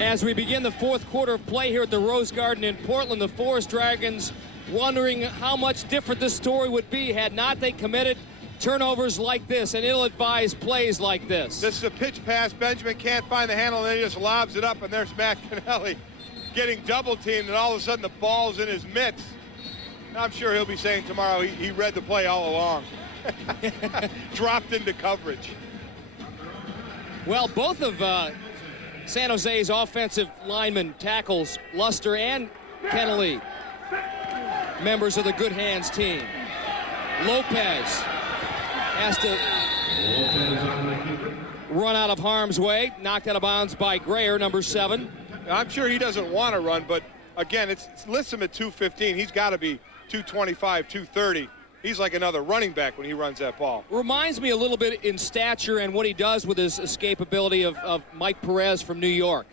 As we begin the fourth quarter of play here at the Rose Garden in Portland, the Forest Dragons wondering how much different this story would be had not they committed turnovers like this and ill-advised plays like this. This is a pitch pass. Benjamin can't find the handle, and then he just lobs it up, and there's Matt Kennelly getting double-teamed, and all of a sudden the ball's in his mitts. I'm sure he'll be saying tomorrow he read the play all along. Dropped into coverage. Well, both of San Jose's offensive linemen, tackles, Luster and Kennelly, members of the Good Hands team. Lopez has to run out of harm's way, knocked out of bounds by Grayer, number 7. I'm sure he doesn't want to run, but again, it's lists him at 215. He's got to be 225, 230. He's like another running back when he runs that ball. Reminds me a little bit in stature and what he does with his escapability of Mike Perez from New York.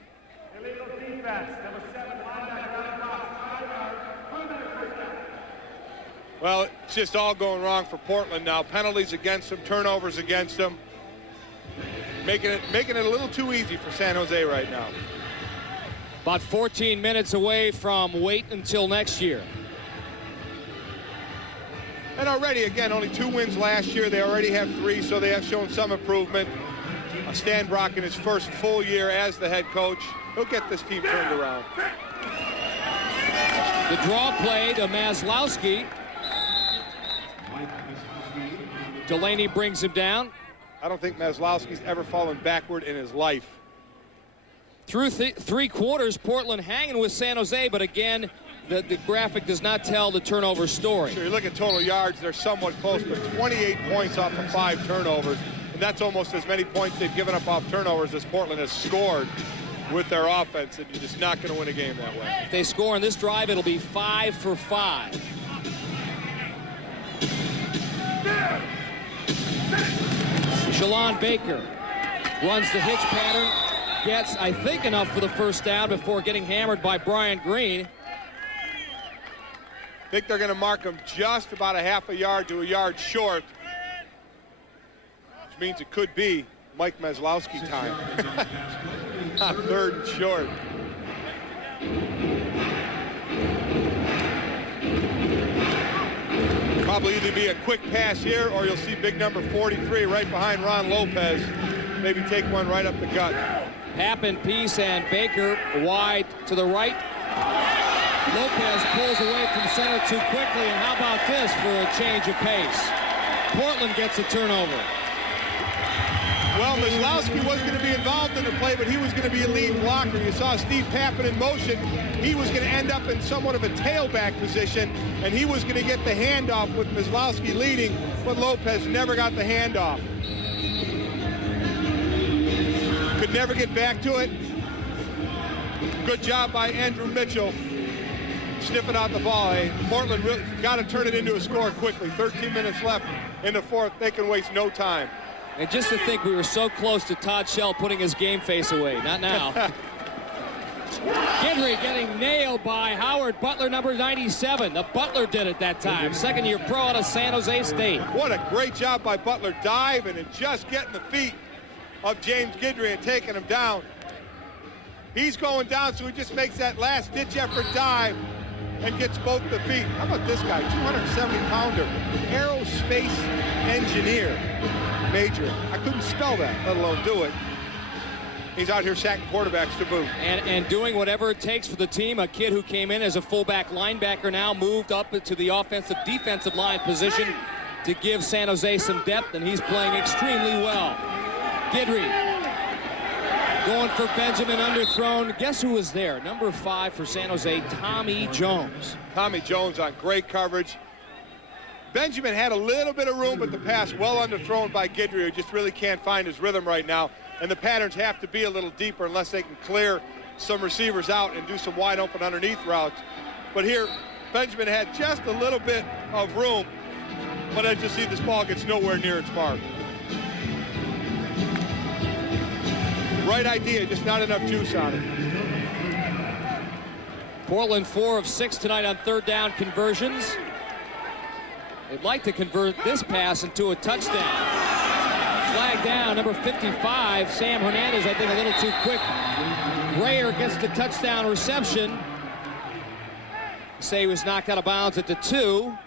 Well, it's just all going wrong for Portland now. Penalties against them, turnovers against them. Making it a little too easy for San Jose right now. About 14 minutes away from wait until next year. And already, again, only 2 wins last year. They already have 3, so they have shown some improvement. Stan Brock in his first full year as the head coach. He'll get this team turned around. The draw play to Maslowski. Delaney brings him down. I don't think Maslowski's ever fallen backward in his life. Through 3 quarters, Portland hanging with San Jose, but again, the graphic does not tell the turnover story. Sure, you look at total yards, they're somewhat close, but 28 points off of 5 turnovers. And that's almost as many points they've given up off turnovers as Portland has scored with their offense, and you're just not going to win a game that way. If they score on this drive, it'll be 5 for 5. Shalon Baker runs the hitch pattern, gets, I think, enough for the first down before getting hammered by Brian Green. I think they're going to mark him just about a half a yard to a yard short, which means it could be Mike Maslowski time. 3rd and short. Probably either be a quick pass here, or you'll see big number 43 right behind Ron Lopez. Maybe take one right up the gut. Happen, Peace, and Baker wide to the right. Lopez pulls away from center too quickly, and how about this for a change of pace? Portland gets a turnover. Well, Maslowski was going to be involved in the play, but he was going to be a lead blocker. You saw Steve Pappen in motion. He was going to end up in somewhat of a tailback position, and he was going to get the handoff with Maslowski leading, but Lopez never got the handoff. Could never get back to it. Good job by Andrew Mitchell sniffing out the ball. Hey, Portland really got to turn it into a score quickly. 13 minutes left in the fourth. They can waste no time. And just to think we were so close to Todd Shell putting his game face away. Not now. Guidry getting nailed by Howard Butler, number 97. The Butler did it that time. Second-year pro out of San Jose State. What a great job by Butler, diving and just getting the feet of James Guidry and taking him down. He's going down, so he just makes that last-ditch effort dive and gets both the feet. How about this guy, 270-pounder, aerospace engineer, major. I couldn't spell that, let alone do it. He's out here sacking quarterbacks to boot. And doing whatever it takes for the team. A kid who came in as a fullback linebacker now moved up to the offensive defensive line position to give San Jose some depth, and he's playing extremely well. Guidry going for Benjamin, underthrown. Guess who was there? Number 5 for San Jose, Tommy Jones. Tommy Jones on great coverage. Benjamin had a little bit of room, but the pass well underthrown by Guidry, who just really can't find his rhythm right now. And the patterns have to be a little deeper unless they can clear some receivers out and do some wide open underneath routes. But here, Benjamin had just a little bit of room, but as you see, this ball gets nowhere near its mark. Right idea, just not enough juice on it. Portland 4 of 6 tonight on third down conversions. They'd like to convert this pass into a touchdown. Flag down, number 55, Sam Hernandez, I think a little too quick. Grayer gets the touchdown reception. Say he was knocked out of bounds at the 2.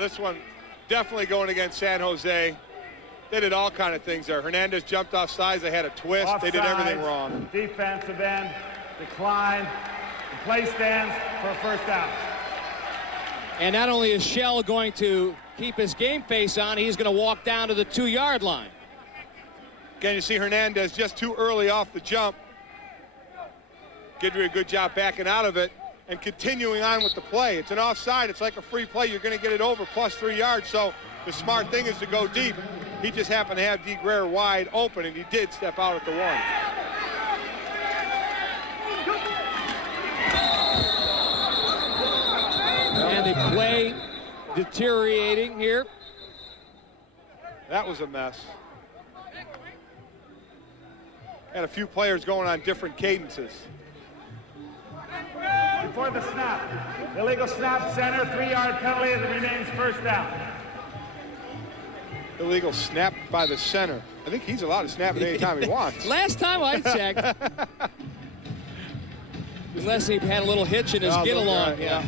This one definitely going against San Jose. They did all kind of things there. Hernandez jumped off sides. They had a twist. Offsides, they did everything wrong. Defensive end, decline. The play stands for a first down. And not only is Shell going to keep his game face on, he's going to walk down to the 2-yard line. Again, you see Hernandez just too early off the jump. Guidry a good job backing out of it and continuing on with the play. It's an offside. It's like a free play. You're going to get it over plus 3 yards. So the smart thing is to go deep. He just happened to have D. Grayer wide open, and he did step out at the 1. And the play deteriorating here. That was a mess. Had a few players going on different cadences. Before the snap, illegal snap, center, 3-yard penalty as it remains first down. Illegal snap by the center. I think he's allowed to snap it any time he wants. Last time I checked. Unless he had a little hitch in his get-along. Right, yeah.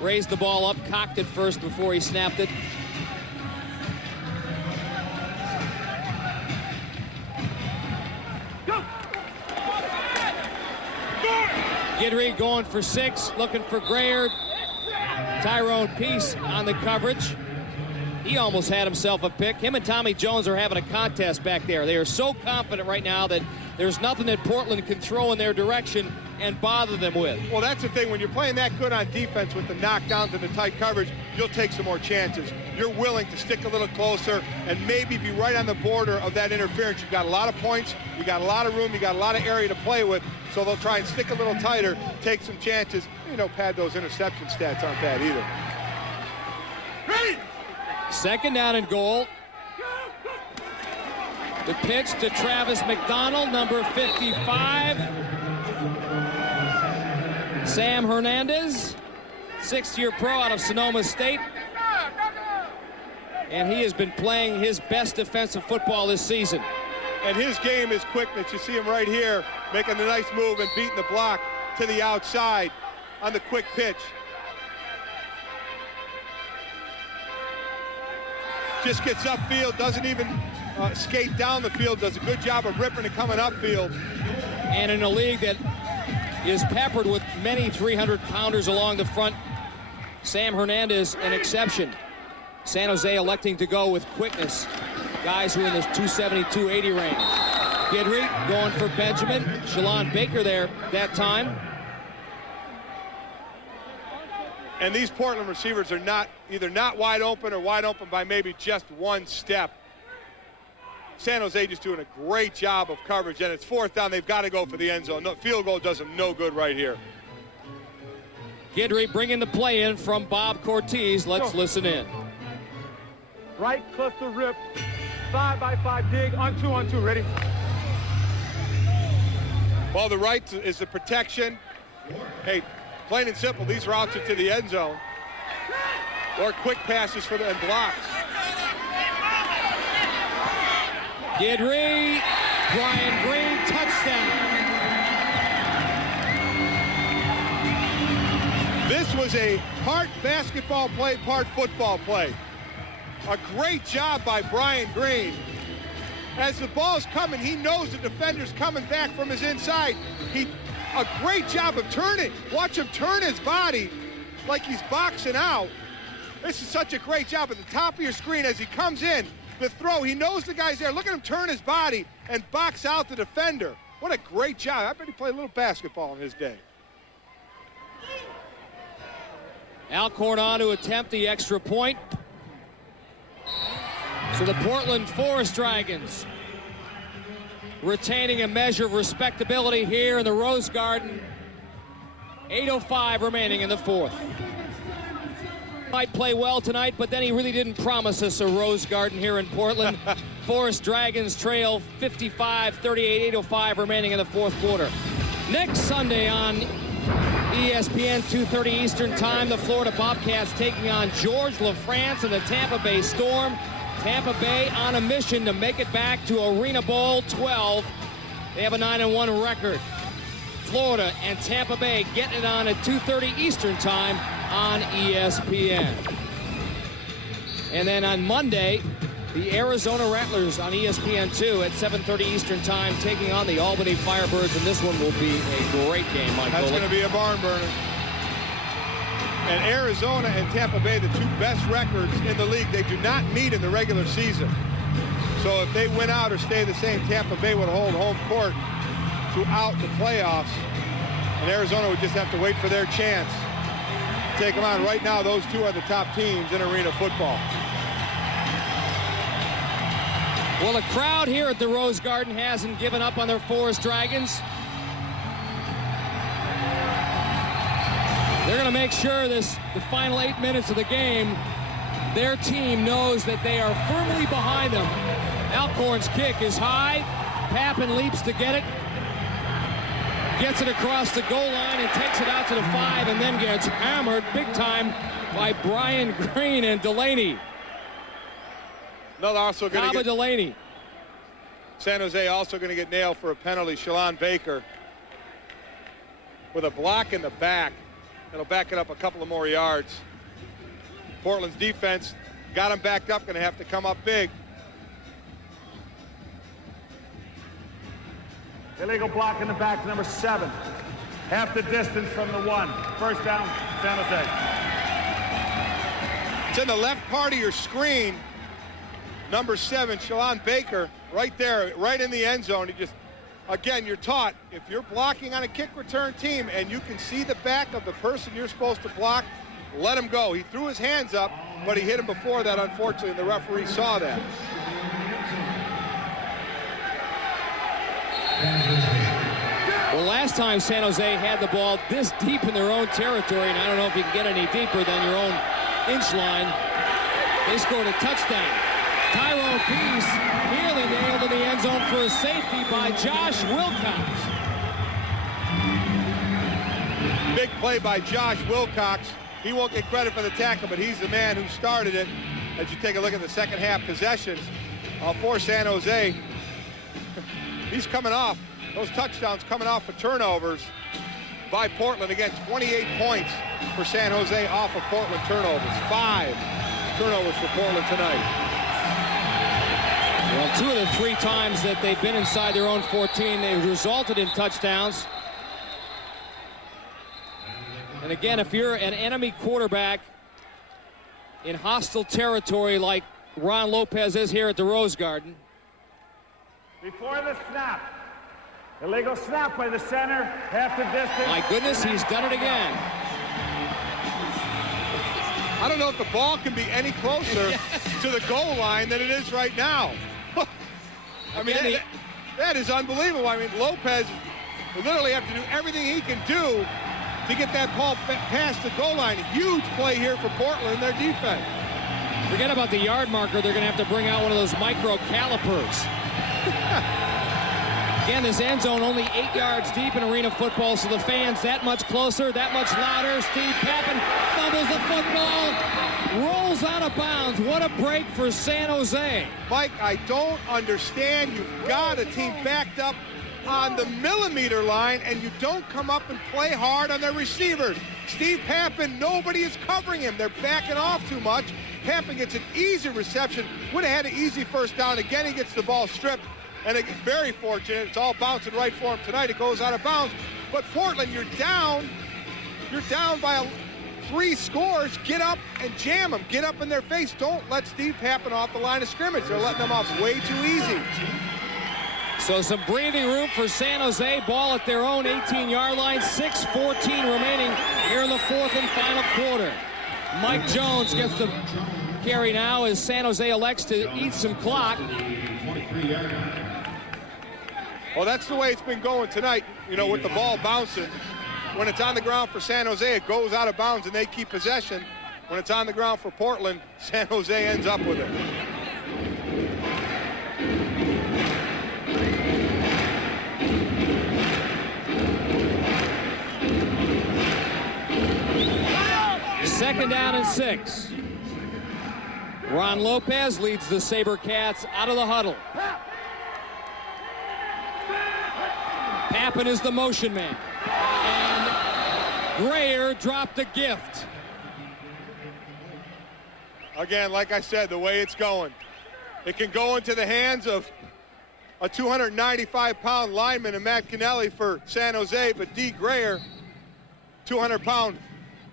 Raised the ball up, cocked it first before he snapped it. Guidry going for 6, looking for Grayer. Tyrone Peace on the coverage. He almost had himself a pick. Him and Tommy Jones are having a contest back there. They are so confident right now that there's nothing that Portland can throw in their direction and bother them with. Well, that's the thing. When you're playing that good on defense with the knockdowns and the tight coverage, you'll take some more chances. You're willing to stick a little closer and maybe be right on the border of that interference. You've got a lot of points, you got a lot of room, you got a lot of area to play with, so they'll try and stick a little tighter, take some chances. You know, Pad, those interception stats aren't bad either. Ready? 2nd down and goal. The pitch to Travis McDonald, number 55. Sam Hernandez, 6th-year pro out of Sonoma State. And he has been playing his best defensive football this season. And his game is quickness. You see him right here making the nice move and beating the block to the outside on the quick pitch. Just gets upfield, doesn't even skate down the field, does a good job of ripping and coming upfield. And in a league that is peppered with many 300-pounders along the front, Sam Hernandez an exception. San Jose electing to go with quickness. Guys who are in the 270-280 range. Guidry going for Benjamin. Shalon Baker there that time. And these Portland receivers are either not wide open or wide open by maybe just one step. San Jose just doing a great job of coverage, and it's 4th down. They've got to go for the end zone. No, field goal does them no good right here. Guidry bringing the play in from Bob Cortez. Let's listen in. Right cluster rip, 5-by-5 dig, on 2-on-2, ready? Well, the right is the protection. Hey, plain and simple, these routes are to the end zone. Or quick passes for the blocks. Guidry, Brian Green, touchdown. This was a part basketball play, part football play. A great job by Brian Green. As the ball's coming, he knows the defender's coming back from his inside. A great job of turning. Watch him turn his body like he's boxing out. This is such a great job at the top of your screen as he comes in. The throw, he knows the guy's there. Look at him turn his body and box out the defender. What a great job. I bet he played a little basketball in his day. Alcorn on to attempt the extra point. So the Portland Forest Dragons retaining a measure of respectability here in the Rose Garden. 8:05 remaining in the 4th. Might play well tonight, but then he really didn't promise us a Rose Garden here in Portland. Forest Dragons trail 55-38, 8:05 remaining in the 4th quarter. Next Sunday on ESPN, 2:30 Eastern Time, the Florida Bobcats taking on George LaFrance and the Tampa Bay Storm. Tampa Bay on a mission to make it back to Arena Bowl 12. They have a 9-1 record. Florida and Tampa Bay getting it on at 2:30 Eastern time on ESPN. And then on Monday, the Arizona Rattlers on ESPN2 at 7:30 Eastern time taking on the Albany Firebirds, and this one will be a great game, Mike. That's going to be a barn burner. And Arizona and Tampa Bay, the two best records in the league, they do not meet in the regular season. So if they win out or stay the same, Tampa Bay would hold home court throughout the playoffs. And Arizona would just have to wait for their chance to take them on. Right now, those two are the top teams in arena football. Well, the crowd here at the Rose Garden hasn't given up on their Forest Dragons. They're going to make sure the final 8 minutes of the game, their team knows that they are firmly behind them. Alcorn's kick is high. Pappen leaps to get it. Gets it across the goal line and takes it out to the 5 and then gets hammered big time by Brian Green and Delaney. No, they're also going to get Delaney. San Jose also going to get nailed for a penalty. Shalon Baker with a block in the back. It'll back it up a couple of more yards. Portland's defense got him backed up, going to have to come up big. Illegal block in the back, number 7. Half the distance from the 1. First down, San Jose. It's in the left part of your screen. Number 7, Shalon Baker, right there, right in the end zone. He just, again, you're taught, if you're blocking on a kick return team and you can see the back of the person you're supposed to block, let him go. He threw his hands up, but he hit him before that, unfortunately, and the referee saw that. Well, last time San Jose had the ball this deep in their own territory, and I don't know if you can get any deeper than your own inch line, they scored a touchdown. Tyrone Peace nearly nailed in the end zone for a safety by Josh Wilcox. Big play by Josh Wilcox. He won't get credit for the tackle, but he's the man who started it. As you take a look at the second half possessions for San Jose, he's coming off. Those touchdowns coming off of turnovers by Portland. Again, 28 points for San Jose off of Portland turnovers. 5 turnovers for Portland tonight. Well, 2 of the 3 times that they've been inside their own 14, they've resulted in touchdowns. And again, if you're an enemy quarterback in hostile territory like Ron Lopez is here at the Rose Garden. Before the snap. Illegal snap by the center. Half the distance. My goodness, he's done it again. I don't know if the ball can be any closer to the goal line than it is right now. I mean, that is unbelievable. I mean, Lopez will literally have to do everything he can do to get that ball past the goal line. Huge play here for Portland in their defense. Forget about the yard marker. They're going to have to bring out one of those micro calipers. Again, this end zone only 8 yards deep in arena football, so the fans that much closer, that much louder. Steve Pappen fumbles the football, rolls out of bounds. What a break for San Jose. Mike, I don't understand. You've got a team backed up on the millimeter line, and you don't come up and play hard on their receivers. Steve Pappen, nobody is covering him. They're backing off too much. Pappen gets an easy reception. Would have had an easy first down. Again, he gets the ball stripped. And very fortunate. It's all bouncing right for him tonight. It goes out of bounds. But Portland, you're down. You're down by 3 scores. Get up and jam them. Get up in their face. Don't let Steve Pappen off the line of scrimmage. They're letting them off way too easy. So some breathing room for San Jose. Ball at their own 18-yard line. 6:14 remaining here in the 4th and final quarter. Mike Jones gets the carry now as San Jose elects to eat some clock. Well, that's the way it's been going tonight, you know, with the ball bouncing. When it's on the ground for San Jose, it goes out of bounds and they keep possession. When it's on the ground for Portland, San Jose ends up with it. Second down and 6. Ron Lopez leads the Sabre Cats out of the huddle. Tappan is the motion man. And Grayer dropped a gift. Again, like I said, the way it's going, it can go into the hands of a 295-pound lineman and Matt Kennelly for San Jose, but D. Grayer, 200-pound,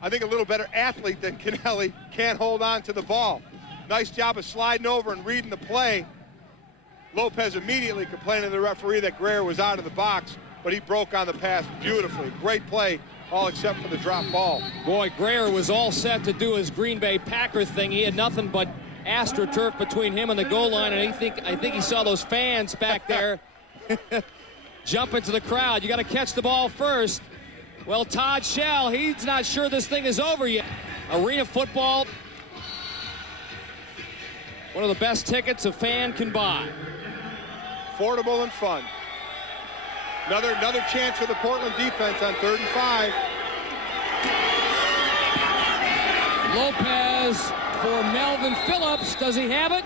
I think a little better athlete than Kennelly, can't hold on to the ball. Nice job of sliding over and reading the play. Lopez immediately complaining to the referee that Grayer was out of the box, but he broke on the pass beautifully. Great play, all except for the drop ball. Boy, Grayer was all set to do his Green Bay Packer thing. He had nothing but AstroTurf between him and the goal line, and I think he saw those fans back there jump into the crowd. You got to catch the ball first. Well, Todd Shell, he's not sure this thing is over yet. Arena football, one of the best tickets a fan can buy. Affordable and fun. Another chance for the Portland defense on 3rd and 5. Lopez for Melvin Phillips. Does he have it?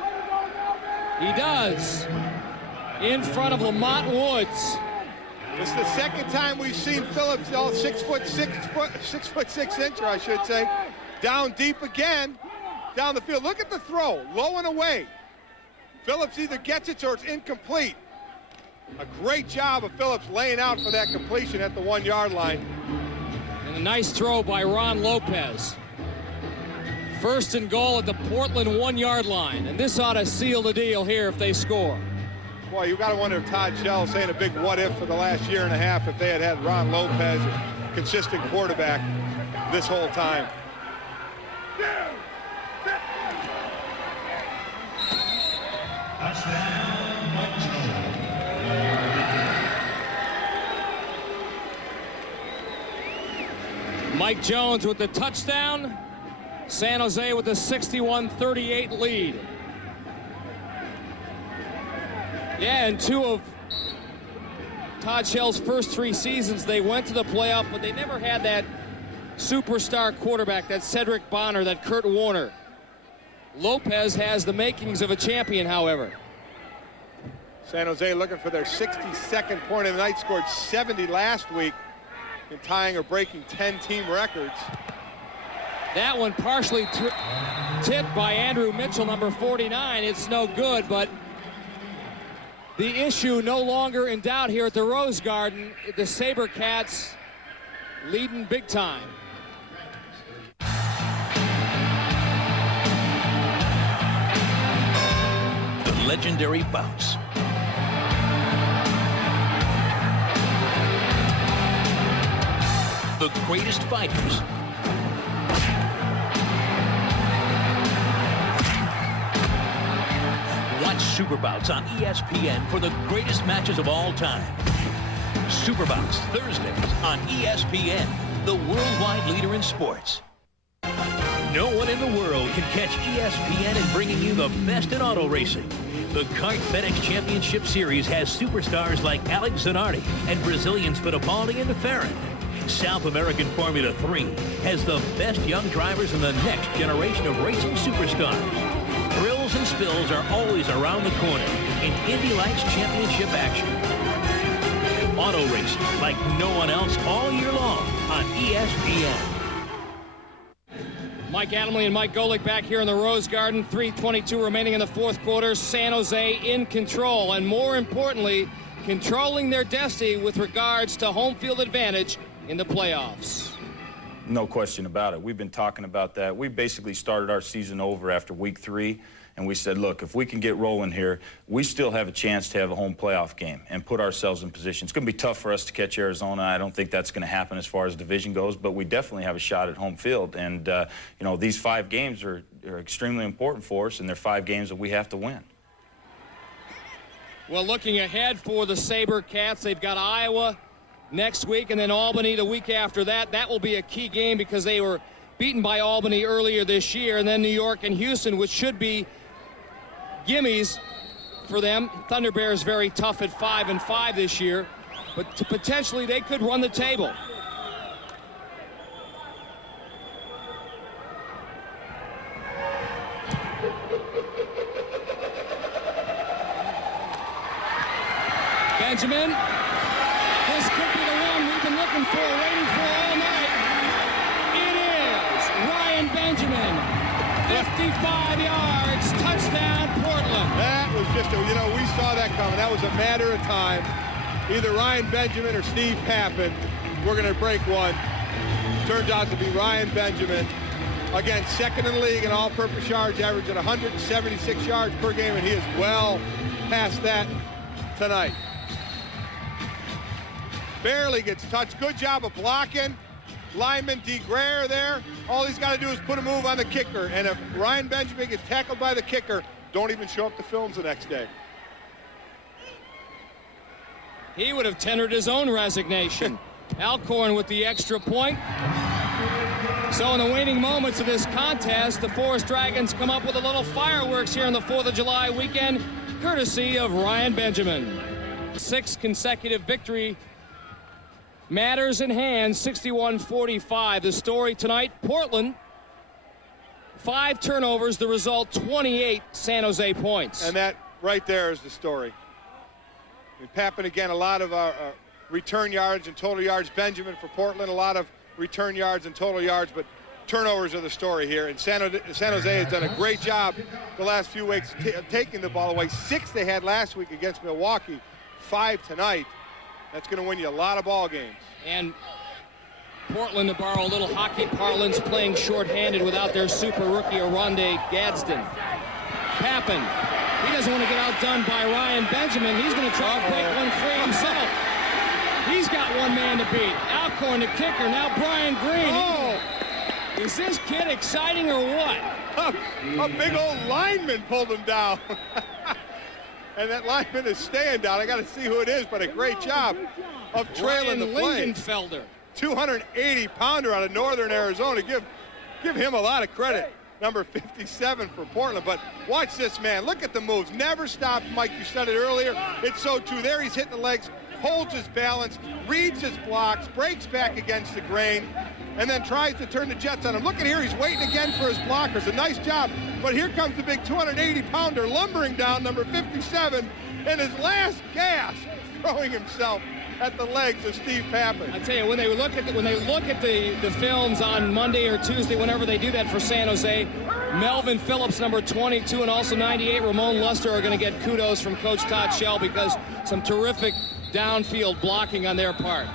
He does. In front of Lamont Woods. It's the second time we've seen Phillips, all 6'6", 6'6" I should say, down deep again, down the field. Look at the throw, low and away. Phillips either gets it or it's incomplete. A great job of Phillips laying out for that completion at the 1-yard line. And a nice throw by Ron Lopez. 1st and goal at the Portland 1-yard line. And this ought to seal the deal here if they score. Boy, you got to wonder if Todd Shell is saying a big what-if for the last year and a half if they had Ron Lopez, a consistent quarterback, this whole time. Mike Jones with the touchdown. San Jose with a 61-38 lead. Yeah, and 2 of Todd Shell's first 3 seasons, they went to the playoff, but they never had that superstar quarterback, that Cedric Bonner, that Kurt Warner. Lopez has the makings of a champion, however. San Jose looking for their 62nd point of the night, scored 70 last week in tying or breaking 10 team records. That one partially tipped by Andrew Mitchell, number 49. It's no good, but the issue no longer in doubt here at the Rose Garden. The SaberCats leading big time. The legendary bounce. The greatest fighters. Watch Super Bouts on ESPN for the greatest matches of all time. Super Bouts, Thursdays on ESPN, the worldwide leader in sports. No one in the world can catch ESPN in bringing you the best in auto racing. The Kart FedEx Championship Series has superstars like Alex Zanardi and Brazilians Fittipaldi and DeFerrin. South American Formula 3 has the best young drivers in the next generation of racing superstars. Thrills and spills are always around the corner in Indy Lights Championship action. Auto racing like no one else all year long on ESPN. Mike Adamle and Mike Golick back here in the Rose Garden. 3:22 remaining in the 4th quarter. San Jose in control, and more importantly, controlling their destiny with regards to home field advantage in the playoffs. No question about it. We've been talking about that. We basically started our season over after week 3, and we said, look, if we can get rolling here, we still have a chance to have a home playoff game and put ourselves in position. It's going to be tough for us to catch Arizona. I don't think that's going to happen as far as division goes, but we definitely have a shot at home field. And, you know, these 5 games are extremely important for us, and they're 5 games that we have to win. Well, looking ahead for the SaberCats, they've got Iowa next week and then Albany the week after that. That will be a key game because they were beaten by Albany earlier this year, and then New York and Houston, which should be gimmies for them. Thunder Bears very tough at 5-5 this year, but potentially they could run the table. Benjamin, this could looking for, waiting for all night. It is Ryan Benjamin. 55 yards, touchdown, Portland. That was just, we saw that coming. That was a matter of time. Either Ryan Benjamin or Steve Pappen were going to break one. Turns out to be Ryan Benjamin. Again, second in the league in all-purpose yards, averaging 176 yards per game, and he is well past that tonight. Barely gets touched. Good job of blocking. Lineman DeGrayer there. All he's got to do is put a move on the kicker, and if Ryan Benjamin gets tackled by the kicker, don't even show up to films the next day. He would have tendered his own resignation. Alcorn with the extra point. So in the waning moments of this contest, the Forest Dragons come up with a little fireworks here on the 4th of July weekend, courtesy of Ryan Benjamin. 6th consecutive victory matters in hand, 61-45. The story tonight, Portland, 5 turnovers, the result 28 San Jose points. And that right there is the story. Pappen again, a lot of return yards and total yards. Benjamin for Portland, a lot of return yards and total yards, but turnovers are the story here. And San Jose has done a great job the last few weeks taking the ball away. 6 they had last week against Milwaukee, 5 tonight. That's going to win you a lot of ball games. And Portland, to borrow a little hockey parlance, playing shorthanded without their super rookie Aronde Gadsden. Pappen, he doesn't want to get outdone by Ryan Benjamin. He's going to try to break one free himself. He's got one man to beat. Alcorn, the kicker. Now Brian Green. Oh! Is this kid exciting or what? A big old lineman pulled him down. And that lineman is staying down. I got to see who it is, but a great job of trailing the play. Lingenfelder. 280-pounder out of Northern Arizona. Give him a lot of credit. Number 57 for Portland. But watch this man. Look at the moves. Never stops, Mike. You said it earlier. It's so true. There he's hitting the legs, holds his balance, reads his blocks, breaks back against the grain, and then tries to turn the Jets on him. Look at here. He's waiting again for his blockers. A nice job. But here comes the big 280-pounder lumbering down, number 57, and his last gasp, throwing himself at the legs of Steve Pappen. I tell you, when they look at the films on Monday or Tuesday, whenever they do that for San Jose, Melvin Phillips, number 22, and also 98, Ramon Luster, are going to get kudos from Coach Todd Shell because some terrific downfield blocking on their part.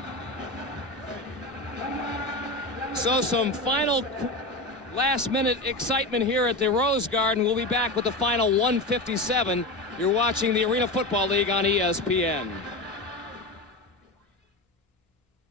So some final last-minute excitement here at the Rose Garden. We'll be back with the final 157. You're watching the Arena Football League on ESPN.